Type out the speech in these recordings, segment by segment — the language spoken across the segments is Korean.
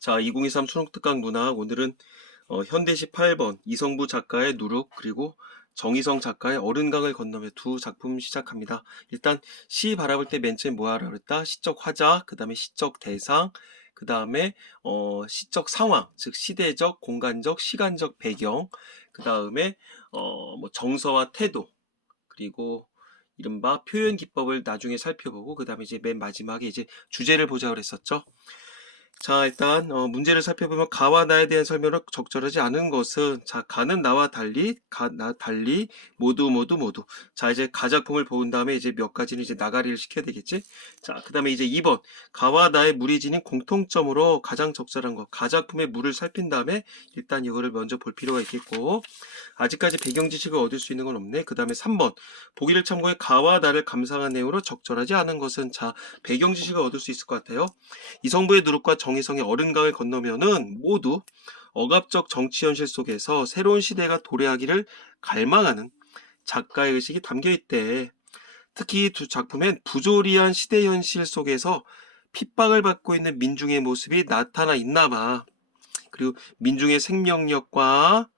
자, 2023 초록특강 문학 오늘은 현대시 8번 이성부 작가의 누룩 그리고 정희성 작가의 어른강을 건너며 두 작품 시작합니다. 일단 시 바라볼 때 맨 처음에 뭐 하라 그랬다? 시적 화자, 그 다음에 시적 대상, 그 다음에 시적 상황, 즉 시대적, 공간적, 시간적 배경, 그 다음에 뭐 정서와 태도, 그리고 이른바 표현 기법을 나중에 살펴보고 그 다음에 이제 맨 마지막에 이제 주제를 보자 그랬었죠. 자, 일단 문제를 살펴보면 가와 나에 대한 설명을 적절하지 않은 것은, 자, 가는 나와 달리, 나 달리, 모두. 자, 이제 가작품을 본 다음에 이제 몇 가지는 이제 나가리를 시켜야 되겠지. 자, 그 다음에 이제 2번 가와 나의 물이 지닌 공통점으로 가장 적절한 것, 가작품의 물을 살핀 다음에 일단 이거를 먼저 볼 필요가 있겠고, 아직까지 배경 지식을 얻을 수 있는 건 없네. 그 다음에 3번 보기를 참고해 가와 나를 감상한 내용으로 적절하지 않은 것은, 자, 배경 지식을 얻을 수 있을 것 같아요. 이성부의 누룩과 정의성의 어른강을 건너면은 모두 억압적 정치 현실 속에서 새로운 시대가 도래하기를 갈망하는 작가의 의식이 담겨 있대. 특히 이 두 작품엔 부조리한 시대 현실 속에서 핍박을 받고 있는 민중의 모습이 나타나 있나 봐. 그리고 민중의 생명력과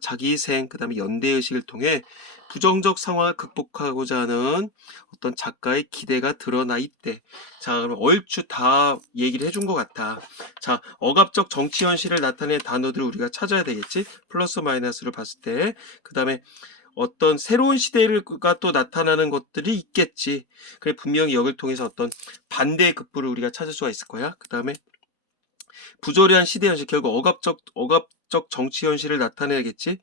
자기희생, 그 다음에 연대의식을 통해 부정적 상황을 극복하고자 하는 어떤 작가의 기대가 드러나 있대. 자, 그럼 얼추 다 얘기를 해준 것 같아. 자, 억압적 정치 현실을 나타낸 단어들을 우리가 찾아야 되겠지? 플러스 마이너스를 봤을 때. 그 다음에 어떤 새로운 시대가 또 나타나는 것들이 있겠지. 그래, 분명히 여기를 통해서 어떤 반대의 극부를 우리가 찾을 수가 있을 거야. 그 다음에 부조리한 시대 현실, 결국 억압적 정치 현실을 나타내겠지.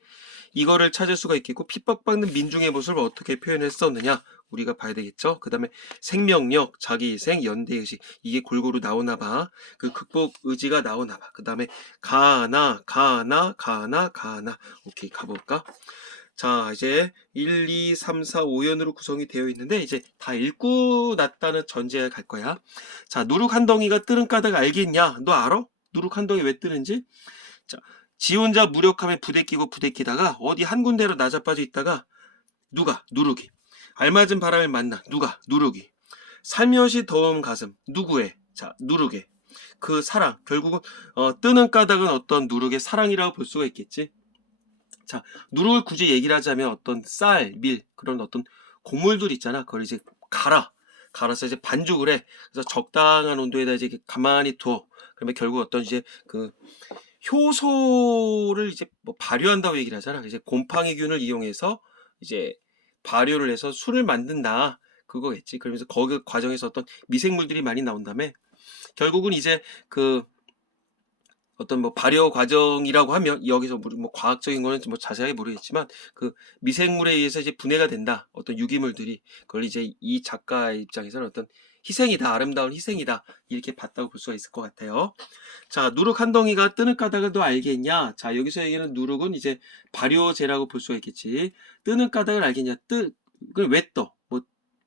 이거를 찾을 수가 있겠고, 핍박받는 민중의 모습을 어떻게 표현했었느냐 우리가 봐야 되겠죠. 그 다음에 생명력, 자기희생, 연대의식, 이게 골고루 나오나 봐. 그 극복 의지가 나오나 봐. 그 다음에 가나. 오케이, 가볼까? 자, 이제 1, 2, 3, 4, 5연으로 구성이 되어 있는데 이제 다 읽고 났다는 전제에 갈 거야. 자, 누룩 한 덩이가 뜨는 까닭 알겠냐? 너 알아? 누룩 한 덩이 왜 뜨는지? 자, 지 혼자 무력함에 부대끼다가 어디 한 군데로 나자빠져 있다가 누가? 누룩이. 알맞은 바람을 만나. 누가? 누룩이. 살며시 더운 가슴. 누구의? 자, 누룩의. 그 사랑. 결국은 뜨는 까닭은 어떤 누룩의 사랑이라고 볼 수가 있겠지. 자, 누룩을 굳이 얘기를 하자면 어떤 쌀, 밀, 그런 어떤 곡물들 있잖아. 그걸 이제 갈아서 이제 반죽을 해. 그래서 적당한 온도에다 이제 가만히 둬. 그러면 결국 어떤 이제 그 효소를 이제 뭐 발효한다고 얘기를 하잖아. 이제 곰팡이균을 이용해서 이제 발효를 해서 술을 만든다. 그거겠지. 그러면서 거기 과정에서 어떤 미생물들이 많이 나온 다음에 결국은 이제 그 어떤 뭐 발효 과정이라고 하면 여기서 뭐 과학적인 거는 뭐 자세하게 모르겠지만 그 미생물에 의해서 이제 분해가 된다. 어떤 유기물들이 그걸 이제 이 작가의 입장에서는 어떤 희생이다, 아름다운 희생이다 이렇게 봤다고 볼 수가 있을 것 같아요. 자, 누룩 한 덩이가 뜨는 까닭을 너 알겠냐? 자, 여기서 얘기하는 누룩은 이제 발효제라고 볼 수가 있겠지. 뜨는 까닭을 알겠냐? 그걸 왜 떠?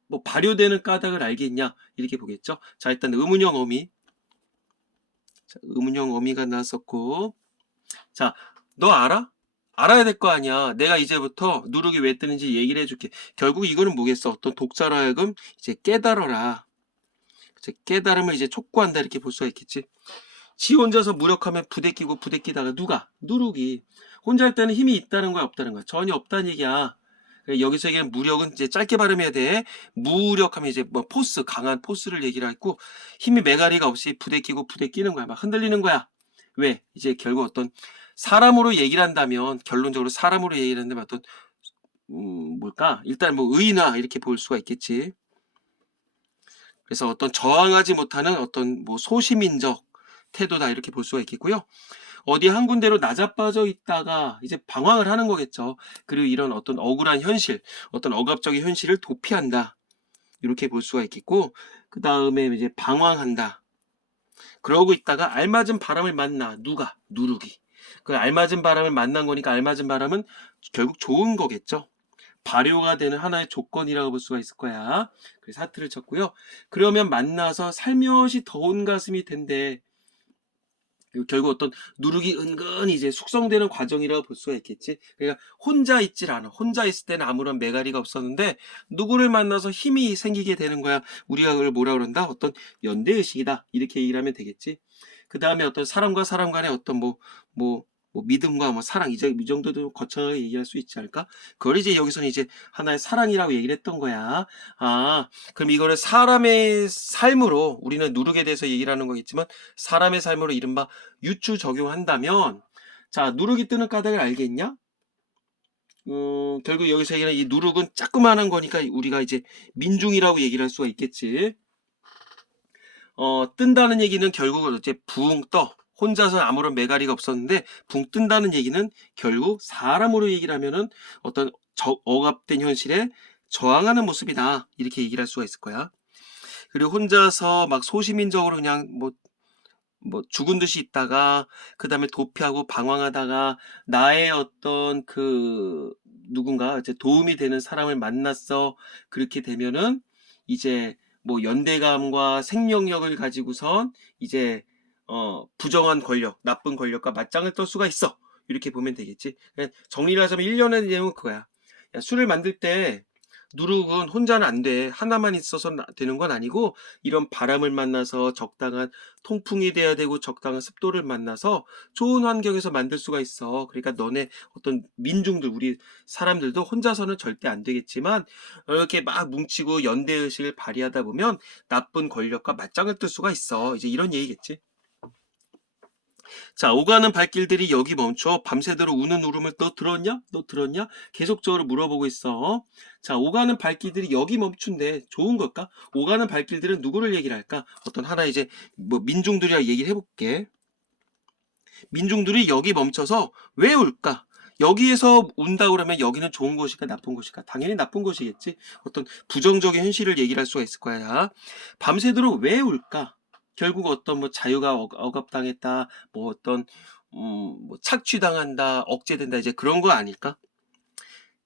뭐 발효되는 까닭을 알겠냐? 이렇게 보겠죠. 자, 일단 의문형 어미. 자, 의문형 어미가 나왔었고. 자, 너 알아? 알아야 될 거 아니야. 내가 이제부터 누룩이 왜 뜨는지 얘기를 해줄게. 결국 이거는 뭐겠어? 어떤 독자로 하여금 이제 깨달아라. 이제 깨달음을 이제 촉구한다 이렇게 볼 수가 있겠지. 지 혼자서 무력하면 부대끼다가 누가? 누룩이. 혼자 할 때는 힘이 있다는 거야, 없다는 거야? 전혀 없다는 얘기야. 여기서 얘기하는 무력은 이제 짧게 발음해야 돼. 무력하면 이제 뭐 포스, 강한 포스를 얘기를 했고, 힘이 매가리가 없이 부대끼는 거야. 막 흔들리는 거야. 왜? 이제 결국 어떤 사람으로 얘기를 한다면, 결론적으로 사람으로 얘기를 한다면 어떤, 뭘까? 일단 뭐 의인화 이렇게 볼 수가 있겠지. 그래서 어떤 저항하지 못하는 어떤 뭐 소시민적 태도다 이렇게 볼 수가 있겠고요. 어디 한 군데로 나자빠져 있다가 이제 방황을 하는 거겠죠. 그리고 이런 어떤 억울한 현실, 어떤 억압적인 현실을 도피한다. 이렇게 볼 수가 있겠고, 그 다음에 이제 방황한다. 그러고 있다가 알맞은 바람을 만나. 누가? 누룩이. 그 알맞은 바람을 만난 거니까 알맞은 바람은 결국 좋은 거겠죠. 발효가 되는 하나의 조건이라고 볼 수가 있을 거야. 그래서 하트를 쳤고요. 그러면 만나서 살며시 더운 가슴이 된대. 결국 어떤 누룩이 은근히 이제 숙성되는 과정이라고 볼 수가 있겠지. 그러니까 혼자 있질 않아. 혼자 있을 때는 아무런 매가리가 없었는데 누구를 만나서 힘이 생기게 되는 거야. 우리가 그걸 뭐라 그런다? 어떤 연대의식이다. 이렇게 얘기를 하면 되겠지. 그 다음에 어떤 사람과 사람 간의 어떤 믿음과 뭐 사랑, 이제 이 정도도 거창하게 얘기할 수 있지 않을까? 그걸 이제 여기서는 이제 하나의 사랑이라고 얘기를 했던 거야. 아, 그럼 이거를 사람의 삶으로, 우리는 누룩에 대해서 얘기를 하는 거겠지만, 사람의 삶으로 이른바 유추 적용한다면, 자, 누룩이 뜨는 까닭을 알겠냐? 결국 여기서 얘기하는 이 누룩은 자그마한 거니까 우리가 이제 민중이라고 얘기를 할 수가 있겠지. 뜬다는 얘기는 결국은 이제 붕 떠. 혼자서 아무런 매가리가 없었는데 붕 뜬다는 얘기는 결국 사람으로 얘기를 하면은 어떤 억압된 현실에 저항하는 모습이다. 이렇게 얘기를 할 수가 있을 거야. 그리고 혼자서 막 소시민적으로 그냥 죽은 듯이 있다가 그 다음에 도피하고 방황하다가 나의 어떤 누군가 이제 도움이 되는 사람을 만났어. 그렇게 되면은 이제 연대감과 생명력을 가지고선 이제 부정한 권력, 나쁜 권력과 맞짱을 떨 수가 있어. 이렇게 보면 되겠지. 정리를 하자면 1년의 내용은 그거야. 야, 술을 만들 때 누룩은 혼자는 안 돼. 하나만 있어서 되는 건 아니고 이런 바람을 만나서 적당한 통풍이 돼야 되고 적당한 습도를 만나서 좋은 환경에서 만들 수가 있어. 그러니까 너네 어떤 민중들, 우리 사람들도 혼자서는 절대 안 되겠지만 이렇게 막 뭉치고 연대의식을 발휘하다 보면 나쁜 권력과 맞짱을 뜰 수가 있어. 이제 이런 얘기겠지. 자, 오가는 발길들이 여기 멈춰 밤새도록 우는 울음을 너 들었냐? 너 들었냐? 계속적으로 물어보고 있어. 자, 오가는 발길들이 여기 멈춘데 좋은 걸까? 오가는 발길들은 누구를 얘기를 할까? 어떤 하나 이제 민중들이랑 얘기를 해볼게. 민중들이 여기 멈춰서 왜 울까? 여기에서 운다 그러면 여기는 좋은 곳일까 나쁜 곳일까? 당연히 나쁜 곳이겠지. 어떤 부정적인 현실을 얘기를 할 수가 있을 거야. 밤새도록 왜 울까? 결국 어떤 자유가 억압당했다, 어떤 착취당한다, 억제된다, 이제 그런 거 아닐까?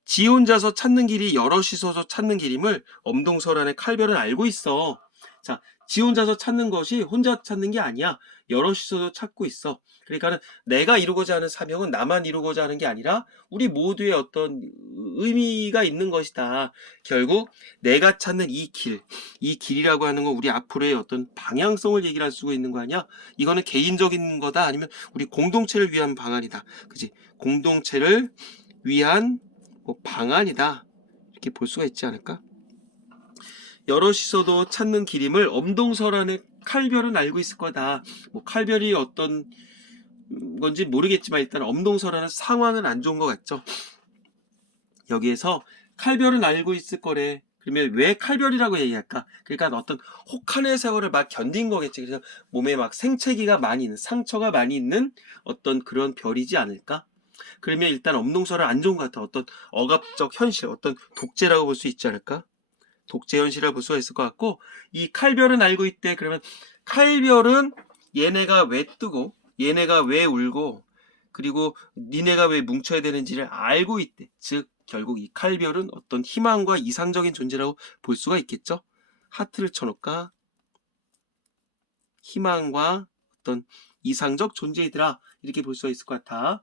지 혼자서 찾는 길이 여럿이서 찾는 길임을 엄동설안의 칼별은 알고 있어. 자, 지 혼자서 찾는 것이 혼자 찾는 게 아니야. 여럿이서도 찾고 있어. 그러니까는 내가 이루고자 하는 사명은 나만 이루고자 하는 게 아니라 우리 모두의 어떤 의미가 있는 것이다. 결국 내가 찾는 이 길이라고 하는 건 우리 앞으로의 어떤 방향성을 얘기를 할 수가 있는 거 아니야? 이거는 개인적인 거다 아니면 우리 공동체를 위한 방안이다. 그지? 공동체를 위한 방안이다. 이렇게 볼 수가 있지 않을까? 여럿이서도 찾는 길임을 엄동설안의 칼별은 알고 있을 거다. 칼별이 어떤 건지 모르겠지만 일단 엄동설안은 상황은 안 좋은 것 같죠. 여기에서 칼별은 알고 있을 거래. 그러면 왜 칼별이라고 얘기할까? 그러니까 어떤 혹한의 세월을 막 견딘 거겠지. 그래서 몸에 막 생채기가 많이 있는, 상처가 많이 있는 어떤 그런 별이지 않을까? 그러면 일단 엄동설은 안 좋은 것 같아. 어떤 억압적 현실, 어떤 독재라고 볼 수 있지 않을까? 독재 현실을 볼 수가 있을 것 같고, 이 칼별은 알고 있대. 그러면 칼별은 얘네가 왜 뜨고 얘네가 왜 울고 그리고 니네가 왜 뭉쳐야 되는지를 알고 있대. 즉 결국 이 칼별은 어떤 희망과 이상적인 존재라고 볼 수가 있겠죠. 하트를 쳐놓을까? 희망과 어떤 이상적 존재이더라, 이렇게 볼 수가 있을 것 같아.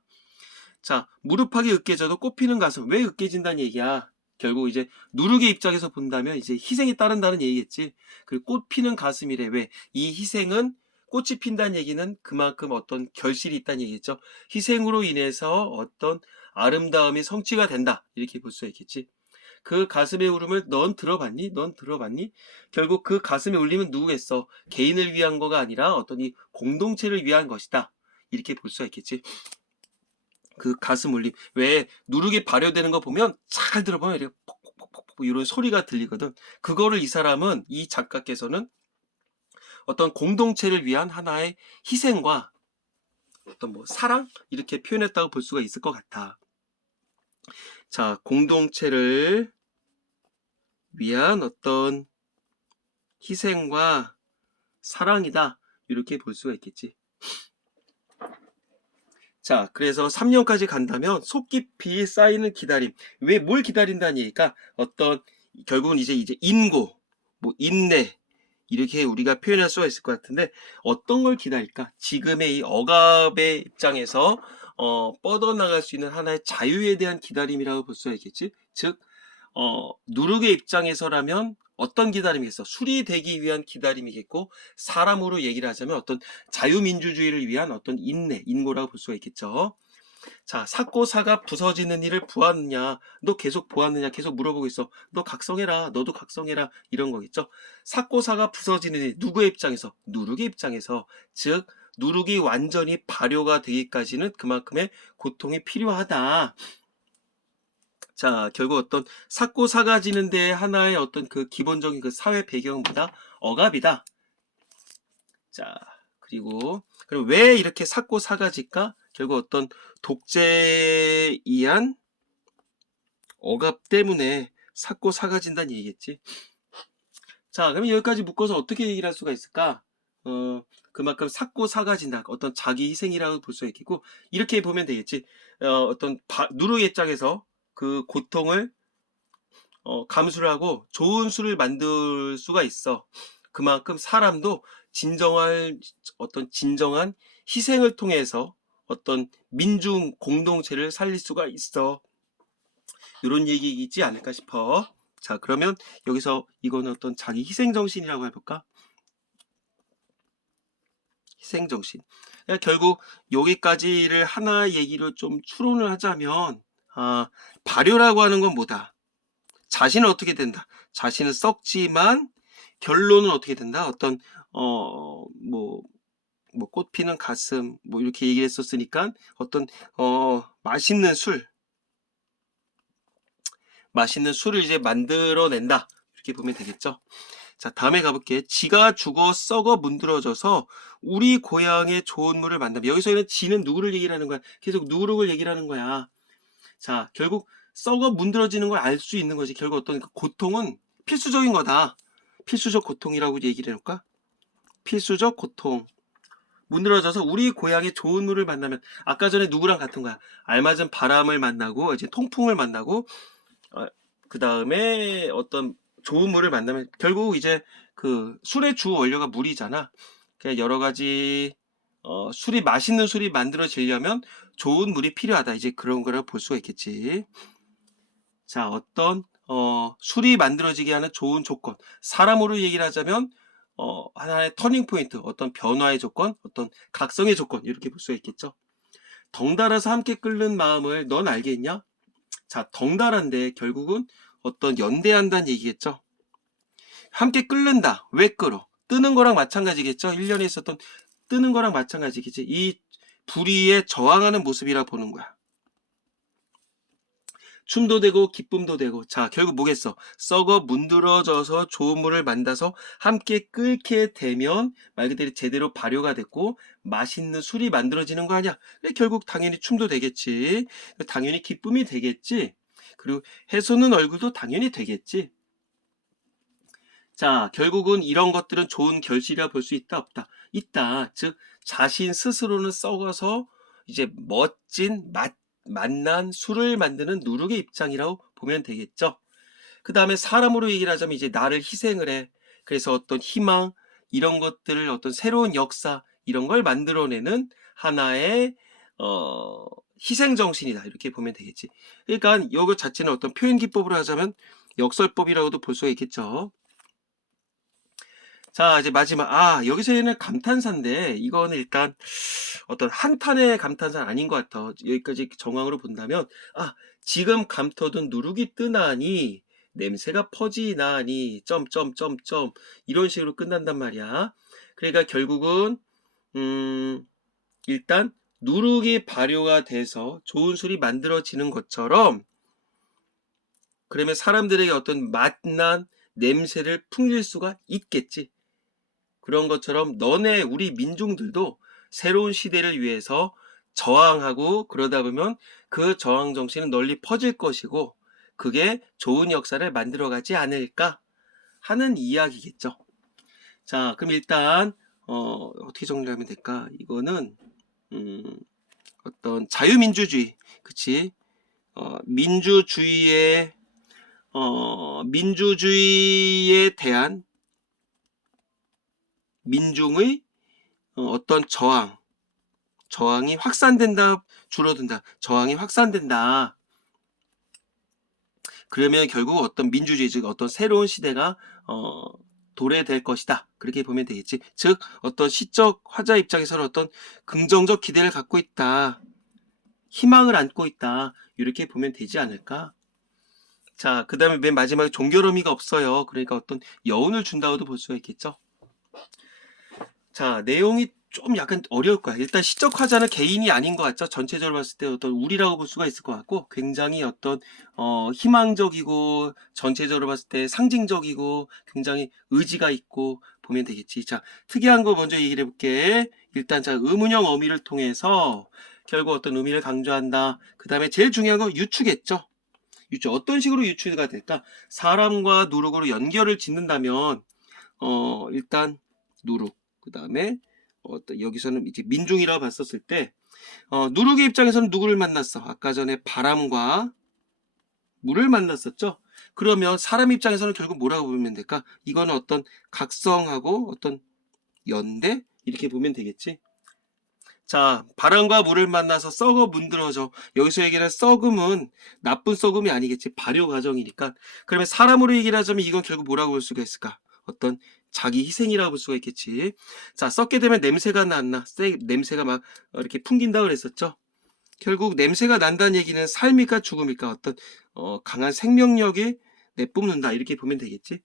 자, 무릎팍이 으깨져도 꽃피는 가슴. 왜 으깨진다는 얘기야? 결국 이제 누룩의 입장에서 본다면 이제 희생이 따른다는 얘기겠지. 그 꽃피는 가슴이래. 왜? 이 희생은, 꽃이 핀다는 얘기는 그만큼 어떤 결실이 있다는 얘기겠죠. 희생으로 인해서 어떤 아름다움이 성취가 된다, 이렇게 볼 수 있겠지. 그 가슴의 울음을 넌 들어봤니? 넌 들어봤니? 결국 그 가슴의 울림은 누구겠어? 개인을 위한 거가 아니라 어떤 이 공동체를 위한 것이다, 이렇게 볼 수가 있겠지. 그 가슴 울림, 왜 누룩이 발효되는 거 보면 잘 들어보면 이렇게 퍽퍽퍽퍽 이런 소리가 들리거든. 그거를 이 사람은, 이 작가께서는 어떤 공동체를 위한 하나의 희생과 어떤 사랑, 이렇게 표현했다고 볼 수가 있을 것 같아. 자, 공동체를 위한 어떤 희생과 사랑이다, 이렇게 볼 수가 있겠지. 자, 그래서 3년까지 간다면 속 깊이 쌓이는 기다림. 왜 뭘 기다린다는 얘기가 어떤, 결국은 이제 인고, 인내, 이렇게 우리가 표현할 수가 있을 것 같은데, 어떤 걸 기다릴까? 지금의 이 억압의 입장에서 뻗어나갈 수 있는 하나의 자유에 대한 기다림이라고 볼 수가 있겠지. 즉 누룩의 입장에서라면 어떤 기다림이겠어? 수리되기 위한 기다림이겠고, 사람으로 얘기를 하자면 어떤 자유민주주의를 위한 어떤 인고라고 볼 수가 있겠죠. 자, 삭고사가 부서지는 일을 보았느냐? 너 계속 보았느냐? 계속 물어보고 있어. 너 각성해라. 너도 각성해라. 이런 거겠죠. 삭고사가 부서지는 일, 누구의 입장에서? 누룩의 입장에서. 즉, 누룩이 완전히 발효가 되기까지는 그만큼의 고통이 필요하다. 자, 결국 어떤 삭고사가 지는 데 하나의 어떤 그 기본적인 그 사회 배경보다 억압이다. 자, 그리고 왜 이렇게 삭고사가 질까? 결국 어떤 독재에 의한 억압 때문에 삭고사가 진다는 얘기겠지. 자, 그러면 여기까지 묶어서 어떻게 얘기를 할 수가 있을까? 그만큼 삭고사가 진다. 어떤 자기 희생이라고 볼 수 있겠고, 이렇게 보면 되겠지. 어떤 누룩의 입장에서 그 고통을 감수를 하고 좋은 수를 만들 수가 있어. 그만큼 사람도 진정한 희생을 통해서 어떤 민중 공동체를 살릴 수가 있어. 이런 얘기이지 않을까 싶어. 자, 그러면 여기서 이거는 어떤 자기 희생정신이라고 해볼까? 희생정신. 결국 여기까지를 하나 얘기로 좀 추론을 하자면, 발효라고 하는 건 뭐다? 자신은 어떻게 된다? 자신은 썩지만 결론은 어떻게 된다? 어떤 뭐 꽃피는 가슴 뭐 이렇게 얘기를 했었으니까 어떤 맛있는 술을 이제 만들어낸다. 이렇게 보면 되겠죠. 자, 다음에 가볼게. 지가 죽어 썩어 문드러져서 우리 고향의 좋은 물을 만나면, 여기서는 지는 누구를 얘기를 하는 거야? 계속 누룩을 얘기를 하는 거야. 자, 결국 썩어 문드러지는 걸 알 수 있는 거지. 결국 어떤 그 고통은 필수적인 거다. 필수적 고통이라고 얘기를 해볼까? 필수적 고통. 문드러져서 우리 고향의 좋은 물을 만나면, 아까 전에 누구랑 같은 거야? 알맞은 바람을 만나고 이제 통풍을 만나고 그 다음에 어떤 좋은 물을 만나면 결국 이제 그 술의 주 원료가 물이잖아. 그냥 여러 가지 맛있는 술이 만들어지려면 좋은 물이 필요하다. 이제 그런 거를 볼 수가 있겠지. 자, 어떤 술이 만들어지게 하는 좋은 조건. 사람으로 얘기를 하자면 하나의 터닝 포인트, 어떤 변화의 조건, 어떤 각성의 조건, 이렇게 볼 수가 있겠죠. 덩달아서 함께 끓는 마음을 넌 알겠냐? 자, 덩달아인데 결국은 어떤 연대한다는 얘기겠죠. 함께 끓는다. 왜 끓어? 뜨는 거랑 마찬가지겠죠. 1년에 있었던 뜨는 거랑 마찬가지겠지. 이 불의에 저항하는 모습이라 보는 거야. 춤도 되고 기쁨도 되고. 자, 결국 뭐겠어? 썩어 문드러져서 좋은 물을 만나서 함께 끓게 되면 말 그대로 제대로 발효가 됐고 맛있는 술이 만들어지는 거 아니야? 결국 당연히 춤도 되겠지. 당연히 기쁨이 되겠지. 그리고 해소는 얼굴도 당연히 되겠지. 자, 결국은 이런 것들은 좋은 결실이라 볼 수 있다, 없다? 있다. 즉, 자신 스스로는 썩어서 이제 멋진 맛난 술을 만드는 누룩의 입장이라고 보면 되겠죠. 그 다음에 사람으로 얘기를 하자면 이제 나를 희생을 해. 그래서 어떤 희망, 이런 것들을 어떤 새로운 역사, 이런 걸 만들어내는 하나의, 희생정신이다. 이렇게 보면 되겠지. 그러니까 이거 자체는 어떤 표현 기법으로 하자면 역설법이라고도 볼 수가 있겠죠. 자, 이제 마지막. 여기서는 감탄사인데, 이거는 일단 어떤 한탄의 감탄사는 아닌 것 같아. 여기까지 정황으로 본다면, 지금 감터둔 누룩이 뜨나니, 냄새가 퍼지나니, 점점점점, 이런 식으로 끝난단 말이야. 그러니까 결국은, 일단, 누룩이 발효가 돼서 좋은 술이 만들어지는 것처럼, 그러면 사람들에게 어떤 맛난 냄새를 풍길 수가 있겠지. 그런 것처럼 우리 민중들도 새로운 시대를 위해서 저항하고 그러다 보면 그 저항 정신은 널리 퍼질 것이고 그게 좋은 역사를 만들어가지 않을까 하는 이야기겠죠. 자, 그럼 일단 어떻게 정리하면 될까? 이거는 어떤 자유민주주의, 그치? 민주주의에 대한 민중의 어떤 저항이 확산된다, 줄어든다. 저항이 확산된다. 그러면 결국 어떤 민주주의, 즉 어떤 새로운 시대가 도래될 것이다. 그렇게 보면 되겠지. 즉 어떤 시적 화자 입장에서는 어떤 긍정적 기대를 갖고 있다. 희망을 안고 있다. 이렇게 보면 되지 않을까? 자, 그 다음에 맨 마지막에 종결 의미가 없어요. 그러니까 어떤 여운을 준다고도 볼 수가 있겠죠. 자, 내용이 좀 약간 어려울 거야. 일단 시적 화자는 개인이 아닌 것 같죠. 전체적으로 봤을 때 어떤 우리라고 볼 수가 있을 것 같고, 굉장히 어떤 희망적이고, 전체적으로 봤을 때 상징적이고, 굉장히 의지가 있고 보면 되겠지. 자, 특이한 거 먼저 얘기를 해볼게. 일단 자, 의문형 어미를 통해서 결국 어떤 의미를 강조한다. 그 다음에 제일 중요한 건 유추겠죠. 유추. 어떤 식으로 유추가 될까? 사람과 누룩으로 연결을 짓는다면 일단 누룩, 그 다음에 여기서는 이제 민중이라고 봤었을 때 누룩의 입장에서는 누구를 만났어? 아까 전에 바람과 물을 만났었죠. 그러면 사람 입장에서는 결국 뭐라고 보면 될까? 이거는 어떤 각성하고 어떤 연대 이렇게 보면 되겠지. 자, 바람과 물을 만나서 썩어 문드러져. 여기서 얘기하는 썩음은 나쁜 썩음이 아니겠지. 발효 과정이니까. 그러면 사람으로 얘기를 하자면 이건 결국 뭐라고 볼 수가 있을까? 어떤 자기 희생이라고 볼 수가 있겠지. 자, 썩게 되면 냄새가 났나? 냄새가 막 이렇게 풍긴다 그랬었죠. 결국 냄새가 난다는 얘기는 삶일까 죽음일까? 어떤 강한 생명력이 내뿜는다. 이렇게 보면 되겠지.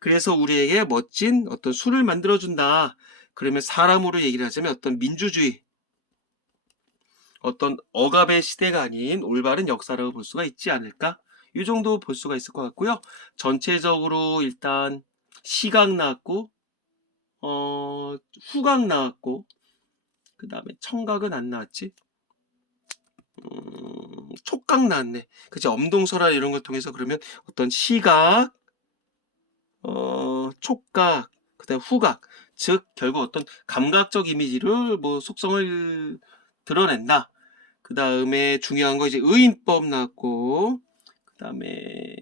그래서 우리에게 멋진 어떤 술을 만들어준다. 그러면 사람으로 얘기를 하자면 어떤 민주주의, 어떤 억압의 시대가 아닌 올바른 역사라고 볼 수가 있지 않을까? 이 정도 볼 수가 있을 것 같고요. 전체적으로 일단 시각 나왔고, 후각 나왔고, 그 다음에 청각은 안 나왔지? 촉각 나왔네. 그치? 엄동설화 이런 걸 통해서 그러면 어떤 시각, 촉각, 그 다음 후각, 즉 결국 어떤 감각적 이미지를 뭐 속성을 드러낸다. 그 다음에 중요한 거 이제 의인법 나왔고, 그 다음에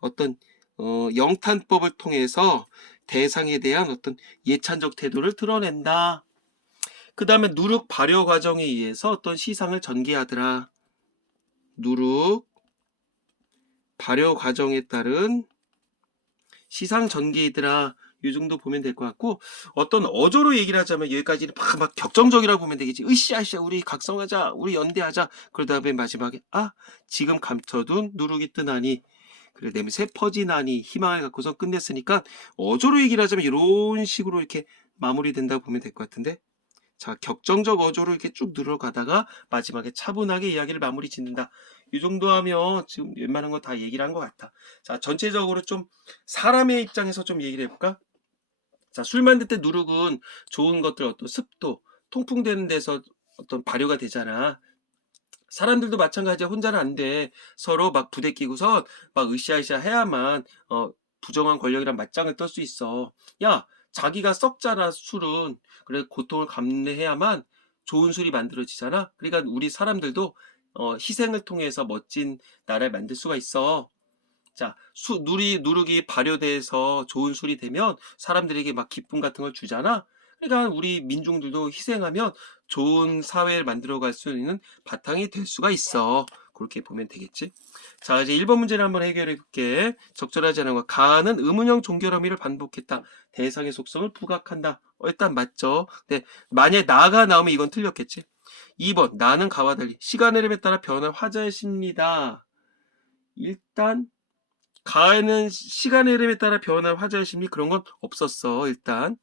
어떤 영탄법을 통해서 대상에 대한 어떤 예찬적 태도를 드러낸다. 그 다음에 누룩 발효 과정에 의해서 어떤 시상을 전개하더라. 누룩 발효 과정에 따른 시상 전개이더라. 이 정도 보면 될 것 같고, 어떤 어조로 얘기를 하자면 여기까지는 막 격정적이라고 보면 되겠지. 으쌰으쌰 우리 각성하자, 우리 연대하자. 그러다 보면 마지막에 지금 감춰둔 누룩이 뜨나니, 그래 냄새 퍼지나니 희망을 갖고서 끝냈으니까 어조로 얘기를 하자면 이런 식으로 이렇게 마무리된다고 보면 될 것 같은데, 자, 격정적 어조로 이렇게 쭉 늘어가다가 마지막에 차분하게 이야기를 마무리 짓는다. 이 정도 하면 지금 웬만한 거 다 얘기를 한 것 같아. 자, 전체적으로 좀 사람의 입장에서 좀 얘기를 해볼까? 자, 술 만들 때 누룩은 좋은 것들, 어떤 습도, 통풍되는 데서 어떤 발효가 되잖아. 사람들도 마찬가지야. 혼자는 안 돼. 서로 막 부대끼고서 막 으쌰으쌰 해야만 부정한 권력이랑 맞짱을 뜰 수 있어. 야, 자기가 썩잖아, 술은. 그래 고통을 감내해야만 좋은 술이 만들어지잖아. 그러니까 우리 사람들도 희생을 통해서 멋진 나라를 만들 수가 있어. 자, 누룩이 발효돼서 좋은 술이 되면 사람들에게 막 기쁨 같은 걸 주잖아. 그러니까 우리 민중들도 희생하면 좋은 사회를 만들어갈 수 있는 바탕이 될 수가 있어. 그렇게 보면 되겠지. 자, 이제 1번 문제를 한번 해결해 볼게. 적절하지 않은 거. 가는 의문형 종결어미를 반복했다. 대상의 속성을 부각한다. 일단 맞죠. 네, 만약에 나가 나오면 이건 틀렸겠지. 2번 나는 가와 달리 시간의 흐름에 따라 변한 화자의 심리다. 일단 가에는 시간의 흐름에 따라 변한 화자의 심리 그런 건 없었어. 일단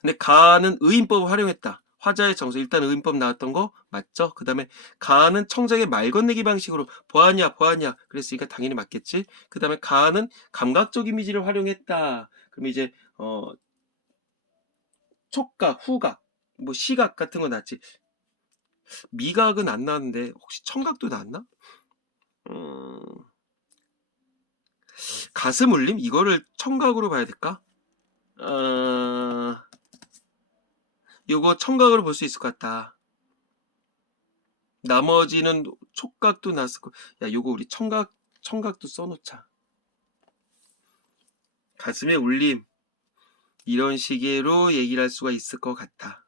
근데 가는 의인법을 활용했다. 화자의 정서. 일단 의인법 나왔던 거 맞죠? 그 다음에 가는 청작의 말 건네기 방식으로 보았냐 그랬으니까 당연히 맞겠지. 그 다음에 가는 감각적 이미지를 활용했다. 그럼 이제 촉각, 후각, 뭐 시각 같은 거 나왔지. 미각은 안 나왔는데 혹시 청각도 나왔나? 가슴 울림? 이거를 청각으로 봐야 될까? 요거 청각으로 볼 수 있을 것 같다. 나머지는 촉각도 나왔을 거. 야, 요거 우리 청각도 써놓자. 가슴에 울림. 이런 식으로 얘기를 할 수가 있을 것 같아.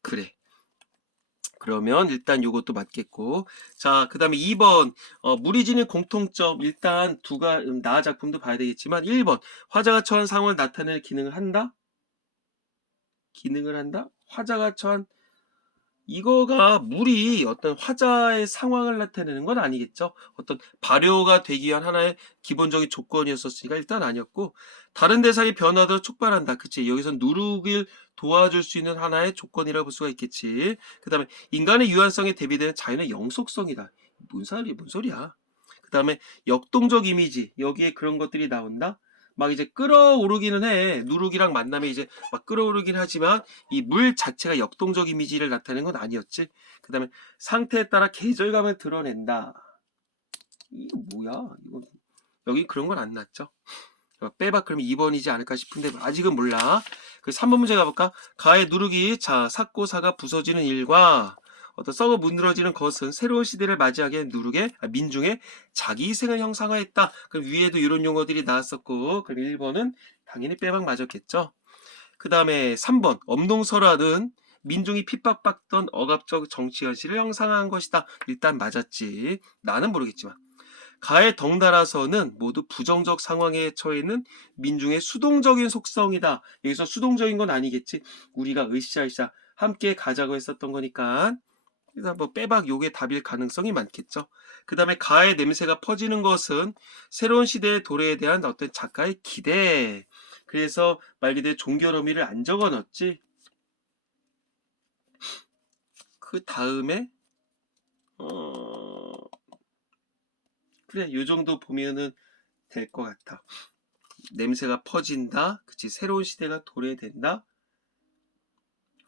그래. 그러면 일단 요것도 맞겠고. 자, 그 다음에 2번. 물이 지닌 공통점. 일단 나 작품도 봐야 되겠지만 1번. 화자가 처한 상황을 나타내는 기능을 한다? 기능을 한다? 화자가 처한 이거가 물이 어떤 화자의 상황을 나타내는 건 아니겠죠. 어떤 발효가 되기 위한 하나의 기본적인 조건이었었으니까 일단 아니었고, 다른 대상의 변화도 촉발한다. 그치? 여기서 누르길 도와줄 수 있는 하나의 조건이라고 볼 수가 있겠지. 그 다음에 인간의 유한성에 대비되는 자연의 영속성이다. 뭔 소리야. 그 다음에 역동적 이미지. 여기에 그런 것들이 나온다. 막 이제 끌어오르기는 해. 누룩이랑 만나면 이제 막 끌어오르긴 하지만 이 물 자체가 역동적 이미지를 나타내는 건 아니었지. 그 다음에 상태에 따라 계절감을 드러낸다. 이거 뭐야? 여기 그런 건 안 났죠. 빼박 그러면 2번이지 않을까 싶은데 아직은 몰라. 그 3번 문제 가볼까? 가의 누룩이 삭고 사가 부서지는 일과 어떤 썩어 문드러지는 것은 새로운 시대를 맞이하게 민중의 자기 희생을 형상화했다. 그럼 위에도 이런 용어들이 나왔었고, 그럼 1번은 당연히 빼박 맞았겠죠. 그 다음에 3번 엄동설화는 민중이 핍박받던 억압적 정치 현실을 형상화한 것이다. 일단 맞았지. 나는 모르겠지만. 가에 덩달아서는 모두 부정적 상황에 처해 있는 민중의 수동적인 속성이다. 여기서 수동적인 건 아니겠지. 우리가 으쌰으쌰 함께 가자고 했었던 거니까. 그래서 뭐 빼박 요게 답일 가능성이 많겠죠. 그 다음에 가의 냄새가 퍼지는 것은 새로운 시대의 도래에 대한 어떤 작가의 기대. 그래서 말 그대로 종결 의미를 안 적어 넣었지. 그 다음에 그래 요 정도 보면은 될 것 같아. 냄새가 퍼진다. 그치. 새로운 시대가 도래된다.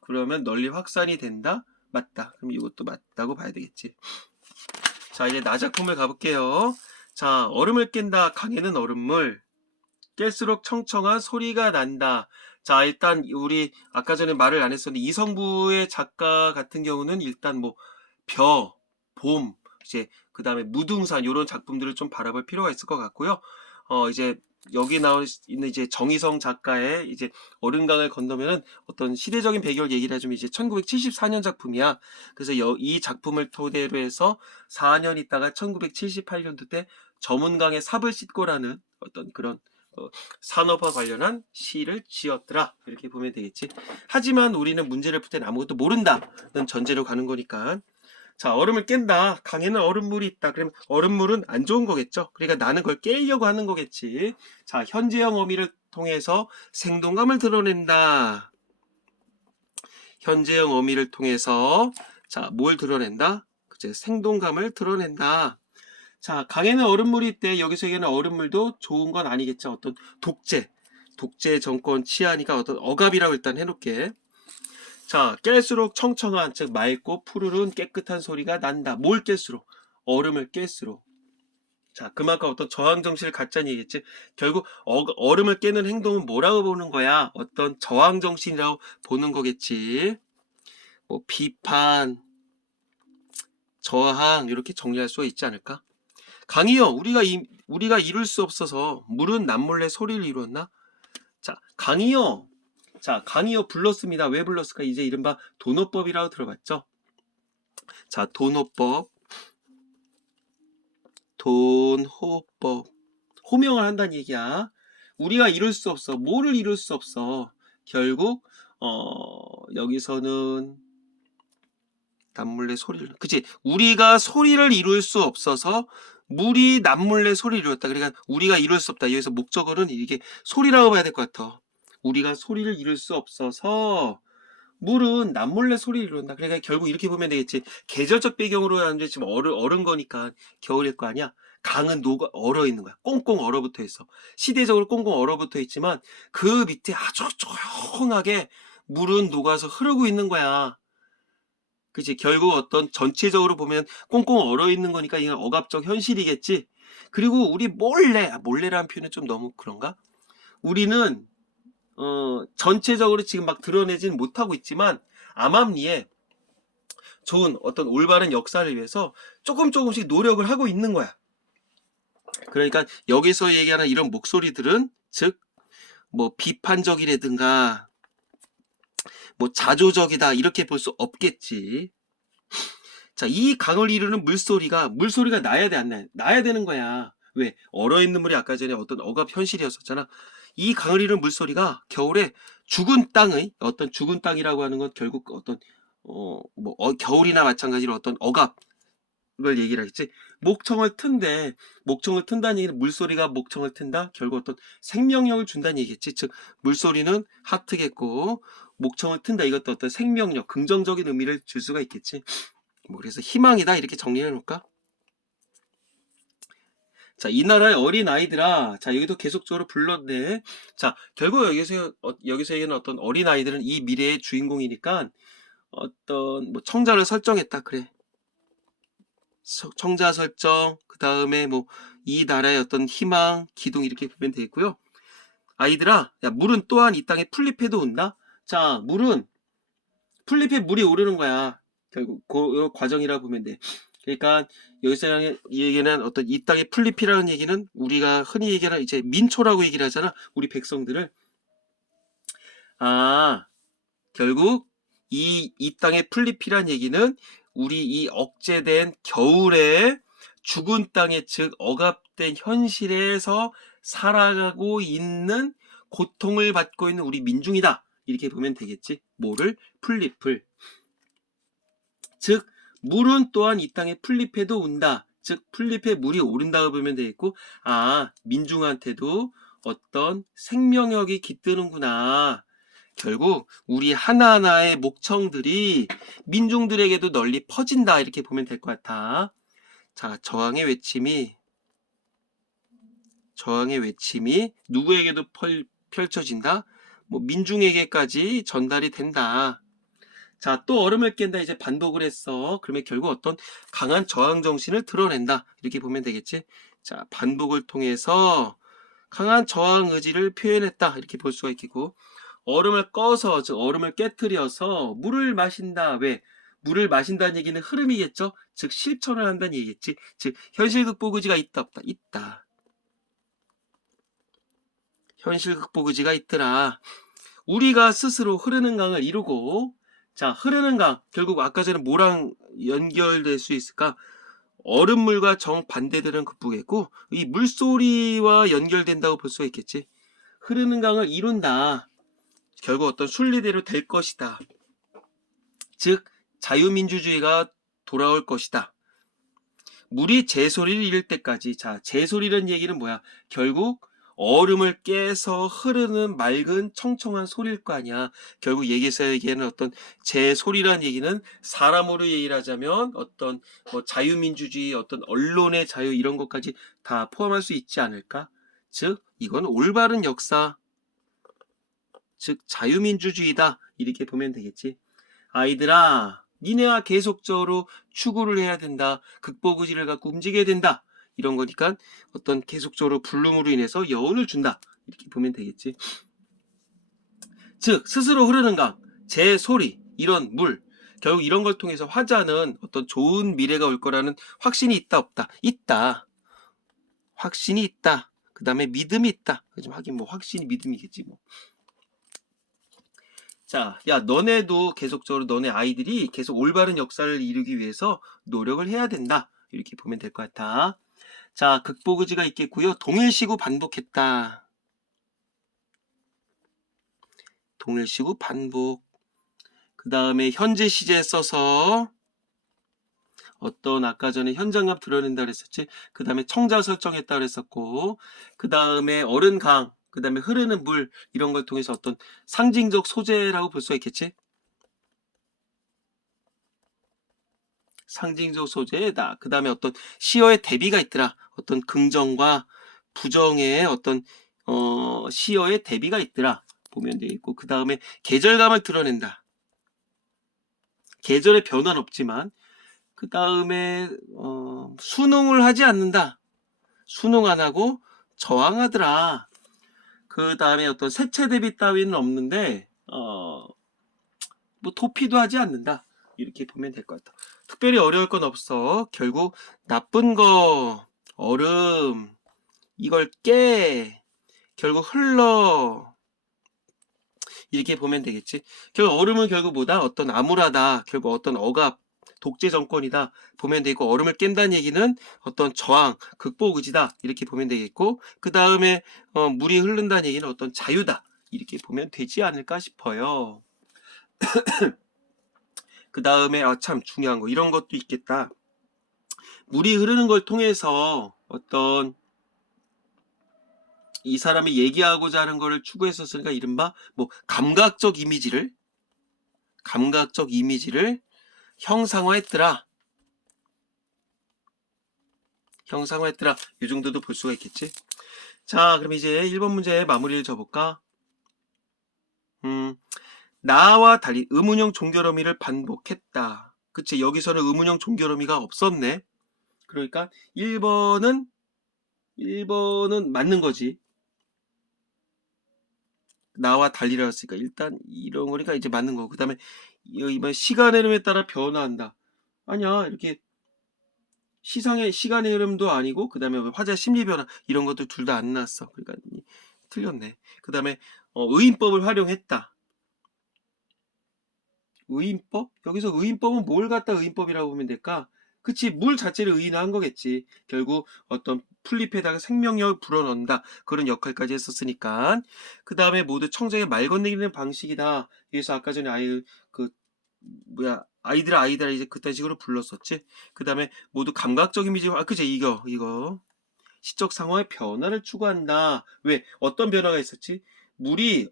그러면 널리 확산이 된다. 맞다. 그럼 이것도 맞다고 봐야 되겠지. 자, 이제 나 작품을 가볼게요. 자, 얼음을 깬다. 강에는 얼음물. 깰수록 청청한 소리가 난다. 자, 일단 우리 아까 전에 말을 안 했었는데 이성부의 작가 같은 경우는 일단 뭐 봄, 이제 그 다음에 무등산 이런 작품들을 좀 바라볼 필요가 있을 것 같고요. 이제 여기 나와 있는 이제 정희성 작가의 이제 어른강을 건너면은 어떤 시대적인 배경을 얘기를 해주면 이제 1974년 작품이야. 그래서 이 작품을 토대로 해서 4년 있다가 1978년도 때 저문강의 삽을 씻고라는 어떤 그런 산업화 관련한 시를 지었더라. 이렇게 보면 되겠지. 하지만 우리는 문제를 풀 때는 아무것도 모른다는 전제로 가는 거니까. 자, 얼음을 깬다. 강에는 얼음물이 있다. 그러면 얼음물은 안 좋은 거겠죠. 그러니까 나는 그걸 깨려고 하는 거겠지. 자, 현재형 어미를 통해서 생동감을 드러낸다. 현재형 어미를 통해서 자, 뭘 드러낸다? 그치? 생동감을 드러낸다. 자, 강에는 얼음물이 있대. 여기서 얘기하는 얼음물도 좋은 건 아니겠죠. 어떤 독재 정권 치하니까 어떤 억압이라고 일단 해놓게. 자, 깰수록 청청한, 즉 맑고 푸르른 깨끗한 소리가 난다. 뭘 깰수록? 얼음을 깰수록. 자, 그만큼 어떤 저항 정신을 갖자는 얘기겠지. 결국 얼음을 깨는 행동은 뭐라고 보는 거야? 어떤 저항 정신이라고 보는 거겠지. 뭐 비판, 저항 이렇게 정리할 수 있지 않을까? 강이여, 우리가 이룰 수 없어서 물은 남몰래 소리를 이루었나? 자, 강이여. 자, 강이여 불렀습니다. 왜 불렀을까? 이제 이른바 도노법이라고 들어봤죠? 자, 도노법. 돈호법. 호명을 한다는 얘기야. 우리가 이룰 수 없어. 뭐를 이룰 수 없어? 결국 여기서는 남몰래 소리를. 그치? 우리가 소리를 이룰 수 없어서 물이 남몰래 소리를 이루었다. 그러니까 우리가 이룰 수 없다. 여기서 목적어는 이게 소리라고 봐야 될 것 같아. 우리가 소리를 이룰 수 없어서 물은 남몰래 소리를 이룬다. 그러니까 결국 이렇게 보면 되겠지. 계절적 배경으로 하는데 지금 얼은 거니까 겨울일 거 아니야. 강은 얼어 있는 거야. 꽁꽁 얼어붙어 있어. 시대적으로 꽁꽁 얼어붙어 있지만 그 밑에 아주 조용하게 물은 녹아서 흐르고 있는 거야. 그치? 결국 어떤 전체적으로 보면 꽁꽁 얼어 있는 거니까 이건 억압적 현실이겠지. 그리고 우리 몰래라는 표현은 좀 너무 그런가? 우리는 전체적으로 지금 막 드러내지는 못하고 있지만 암암리에 좋은 어떤 올바른 역사를 위해서 조금씩 노력을 하고 있는 거야. 그러니까 여기서 얘기하는 이런 목소리들은 즉 뭐 비판적이라든가 뭐 자조적이다 이렇게 볼 수 없겠지. 자, 이 강을 이루는 물소리가 나야 돼, 안 나야 돼? 나야 되는 거야. 왜? 얼어있는 물이 아까 전에 어떤 억압 현실이었었잖아. 이 강을 이루는 물소리가 겨울에 죽은 땅의 어떤 죽은 땅이라고 하는 건 결국 어떤 겨울이나 마찬가지로 어떤 억압 걸 얘기를 하겠지. 목청을 튼데 목청을 튼다는 얘기는 물소리가 목청을 튼다. 결국 어떤 생명력을 준다는 얘기겠지. 즉 물소리는 하트겠고 목청을 튼다. 이것도 어떤 생명력, 긍정적인 의미를 줄 수가 있겠지. 뭐 그래서 희망이다 이렇게 정리해 놓을까? 자, 이 나라의 어린 아이들아. 자, 여기도 계속적으로 불렀네. 자, 결국 여기서 얘기하는 어떤 어린 아이들은 이 미래의 주인공이니까 어떤 뭐 청자를 설정했다 그래. 청자 설정, 그 다음에 뭐 이 나라의 어떤 희망, 기둥 이렇게 보면 되겠고요. 아이들아, 야, 물은 또한 이 땅에 풀잎에도 온다. 자, 물은 풀잎에 물이 오르는 거야. 결국 그 과정이라고 보면 돼. 그러니까 여기서 얘기는 어떤 이 땅의 풀잎이라는 얘기는 우리가 흔히 얘기하는 이제 민초라고 얘기를 하잖아. 우리 백성들을. 아, 결국 이 땅의 풀잎이란 얘기는 우리 이 억제된 겨울에 죽은 땅에 즉 억압된 현실에서 살아가고 있는 고통을 받고 있는 우리 민중이다. 이렇게 보면 되겠지. 뭐를? 풀잎을. 즉 물은 또한 이 땅에 풀잎에도 온다. 즉 풀잎에 물이 오른다고 보면 되겠고 민중한테도 어떤 생명력이 깃드는구나. 결국 우리 하나하나의 목청들이 민중들에게도 널리 퍼진다 이렇게 보면 될 것 같아. 자, 저항의 외침이 누구에게도 펼쳐진다? 뭐 민중에게까지 전달이 된다. 자, 또 얼음을 깬다 이제 반복을 했어. 그러면 결국 어떤 강한 저항 정신을 드러낸다. 이렇게 보면 되겠지. 자, 반복을 통해서 강한 저항 의지를 표현했다. 이렇게 볼 수가 있겠고. 얼음을 꺼서, 즉 얼음을 깨트려서 물을 마신다. 왜? 물을 마신다는 얘기는 흐름이겠죠? 즉 실천을 한다는 얘기겠지. 즉 현실 극복 의지가 있다 없다? 있다. 현실 극복 의지가 있더라. 우리가 스스로 흐르는 강을 이루고 자, 흐르는 강 결국 아까 전에 뭐랑 연결될 수 있을까? 얼음물과 정반대되는 극복이고 이 물소리와 연결된다고 볼 수가 있겠지. 흐르는 강을 이룬다. 결국 어떤 순리대로 될 것이다. 즉 자유민주주의가 돌아올 것이다. 물이 제소리를 잃을 때까지. 자, 제소리라는 얘기는 뭐야? 결국 얼음을 깨서 흐르는 맑은 청청한 소리일 거 아니야. 결국 얘기에서 얘기하는 어떤 제소리라는 얘기는 사람으로 얘기를 하자면 어떤 뭐 자유민주주의, 어떤 언론의 자유 이런 것까지 다 포함할 수 있지 않을까? 즉 이건 올바른 역사, 즉 자유민주주의다 이렇게 보면 되겠지. 아이들아, 니네가 계속적으로 추구를 해야 된다. 극복 의지를 갖고 움직여야 된다. 이런 거니까 어떤 계속적으로 불름으로 인해서 여운을 준다. 이렇게 보면 되겠지. 즉 스스로 흐르는 강, 제 소리, 이런 물. 결국 이런 걸 통해서 화자는 어떤 좋은 미래가 올 거라는 확신이 있다 없다? 있다. 확신이 있다. 그 다음에 믿음이 있다. 하긴 뭐 확신이 믿음이겠지 뭐. 자, 야, 너네도 계속적으로 너네 아이들이 계속 올바른 역사를 이루기 위해서 노력을 해야 된다. 이렇게 보면 될 것 같아. 자, 극복 의지가 있겠고요. 동일시구 반복했다. 동일시구 반복. 그 다음에 현재 시제 써서 어떤 아까 전에 현장감 드러낸다 그랬었지. 그 다음에 청자 설정했다 그랬었고 그 다음에 어른 강, 그 다음에 흐르는 물 이런 걸 통해서 어떤 상징적 소재라고 볼 수 있겠지. 상징적 소재다. 그 다음에 어떤 시어의 대비가 있더라. 어떤 긍정과 부정의 어떤 시어의 대비가 있더라. 보면 되겠고 그 다음에 계절감을 드러낸다. 계절의 변화는 없지만 그 다음에 순응을 하지 않는다. 순응 안 하고 저항하더라. 그 다음에 어떤 색채 대비 따위는 없는데 뭐 도피도 하지 않는다. 이렇게 보면 될 것 같다. 특별히 어려울 건 없어. 결국 나쁜 거, 얼음, 이걸 깨, 결국 흘러. 이렇게 보면 되겠지. 결국 얼음은 결국 뭐다? 어떤 암울하다. 결국 어떤 억압, 독재 정권이다 보면 되고, 얼음을 깬다는 얘기는 어떤 저항, 극복 의지다 이렇게 보면 되겠고, 그 다음에 물이 흐른다는 얘기는 어떤 자유다 이렇게 보면 되지 않을까 싶어요. 그 다음에 참 중요한 거 이런 것도 있겠다. 물이 흐르는 걸 통해서 어떤 이 사람이 얘기하고자 하는 거를 추구했었으니까 이른바 뭐 감각적 이미지를 형상화했더라. 이 정도도 볼 수가 있겠지. 자, 그럼 이제 1번 문제 마무리를 줘볼까? 나와 달리 의문형 종결어미를 반복했다. 그치, 여기서는 의문형 종결어미가 없었네. 그러니까 1번은 맞는 거지. 나와 달리라 했으니까 일단 이런 거니까 이제 맞는 거고, 그 다음에 이번 시간의 흐름에 따라 변화한다. 아니야, 이렇게 시간의 흐름도 아니고, 그 다음에 화자 심리 변화 이런 것도 둘 다 안 나왔어. 그러니까 틀렸네. 그 다음에 의인법을 활용했다. 의인법? 여기서 의인법은 뭘 갖다 의인법이라고 보면 될까? 그치, 물 자체를 의인화한 거겠지. 결국 어떤 풀잎에다가 생명력을 불어넣는다, 그런 역할까지 했었으니까. 그 다음에 모두 청정의 말 건네기는 방식이다. 그래서 아까 전에 아이들 이제 그딴 식으로 불렀었지. 그 다음에 모두 감각적 이미지, 그치, 이거 시적 상황의 변화를 추구한다. 왜? 어떤 변화가 있었지?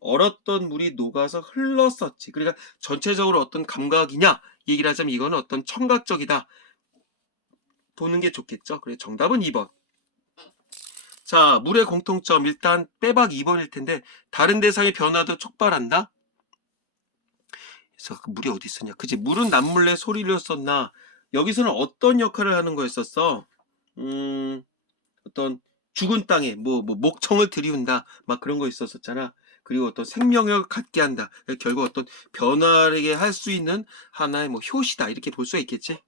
얼었던 물이 녹아서 흘렀었지. 그러니까 전체적으로 어떤 감각이냐 얘기를 하자면 이거는 어떤 청각적이다 보는 게 좋겠죠. 그래, 정답은 2번. 자, 물의 공통점 일단 빼박 2번일 텐데, 다른 대상의 변화도 촉발한다. 그래서 그 물이 어디 있었냐? 그치, 물은 남몰래 소리를 썼나? 여기서는 어떤 역할을 하는 거였었어? 어떤 죽은 땅에 목청을 들이운다 막 그런 거 있었었잖아. 그리고 어떤 생명력을 갖게 한다. 결국 어떤 변화를 할 수 있는 하나의 효시다 이렇게 볼 수가 있겠지.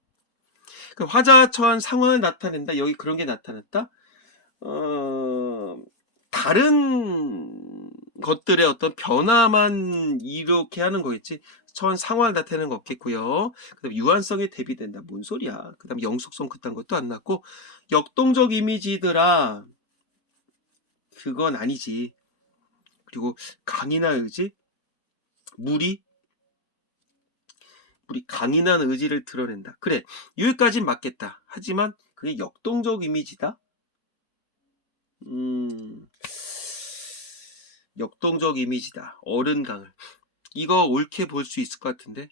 그럼 화자가 처한 상황을 나타낸다. 여기 그런 게 나타났다. 다른 것들의 어떤 변화만 이렇게 하는 거겠지. 처한 상황을 나타내는 거 없겠고요. 그다음 유한성에 대비된다. 뭔 소리야. 그다음 영속성 그딴 것도 안 났고, 역동적 이미지더라. 그건 아니지. 그리고 강인한 의지? 물이 강인한 의지를 드러낸다. 그래, 여기까지는 맞겠다. 하지만 그게 역동적 이미지다? 역동적 이미지다. 어른강을. 이거 옳게 볼 수 있을 것 같은데.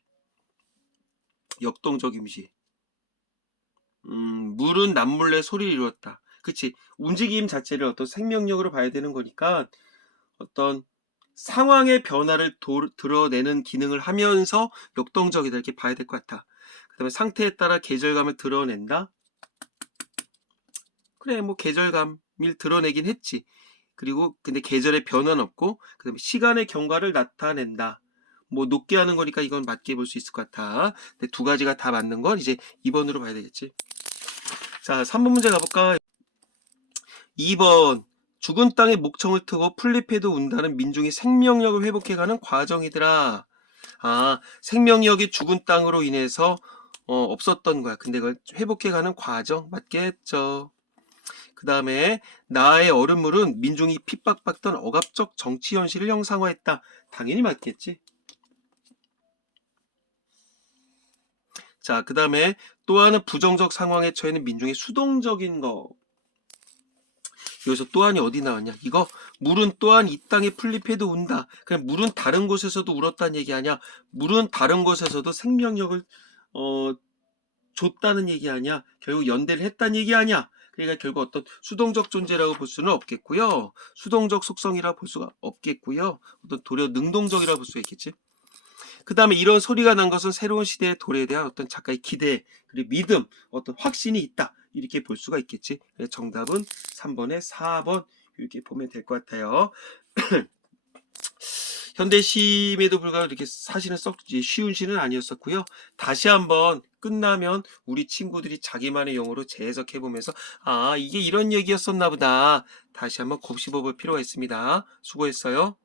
역동적 이미지. 물은 남몰래 소리를 이뤘다. 그치, 움직임 자체를 어떤 생명력으로 봐야 되는 거니까 어떤 상황의 변화를 드러내는 기능을 하면서 역동적이다 이렇게 봐야 될 것 같아. 그 다음에 상태에 따라 계절감을 드러낸다. 그래, 계절감을 드러내긴 했지. 그리고 근데 계절의 변화는 없고, 그 다음에 시간의 경과를 나타낸다. 높게 하는 거니까 이건 맞게 볼 수 있을 것 같아. 근데 두 가지가 다 맞는 건 이제 2번으로 봐야 되겠지. 자, 3번 문제 가볼까? 2번. 죽은 땅에 목청을 트고 풀잎에도 운다는 민중이 생명력을 회복해가는 과정이더라. 아, 생명력이 죽은 땅으로 인해서 없었던 거야. 근데 그걸 회복해가는 과정 맞겠죠. 그 다음에 나의 얼음물은 민중이 핍박받던 억압적 정치 현실을 형상화했다. 당연히 맞겠지. 자, 그 다음에 또 하나 부정적 상황에 처해는 민중이 수동적인 거. 여기서 또한이 어디 나왔냐? 이거 물은 또한 이 땅에 풀잎에도 운다. 그냥 물은 다른 곳에서도 울었다는 얘기 아니야? 물은 다른 곳에서도 생명력을 줬다는 얘기 아니야? 결국 연대를 했다는 얘기 아니야? 그러니까 결국 어떤 수동적 존재라고 볼 수는 없겠고요. 수동적 속성이라고 볼 수가 없겠고요. 어떤 도리어 능동적이라고 볼 수 있겠지. 그 다음에 이런 소리가 난 것은 새로운 시대의 도래에 대한 어떤 작가의 기대, 그리고 믿음, 어떤 확신이 있다. 이렇게 볼 수가 있겠지. 정답은 3번에 4번 이렇게 보면 될 것 같아요. 현대시임에도 불구하고 이렇게 사실은 썩 쉬운 시는 아니었었고요. 다시 한번 끝나면 우리 친구들이 자기만의 용어로 재해석해보면서 이게 이런 얘기였었나 보다. 다시 한번 곱씹어 볼 필요가 있습니다. 수고했어요.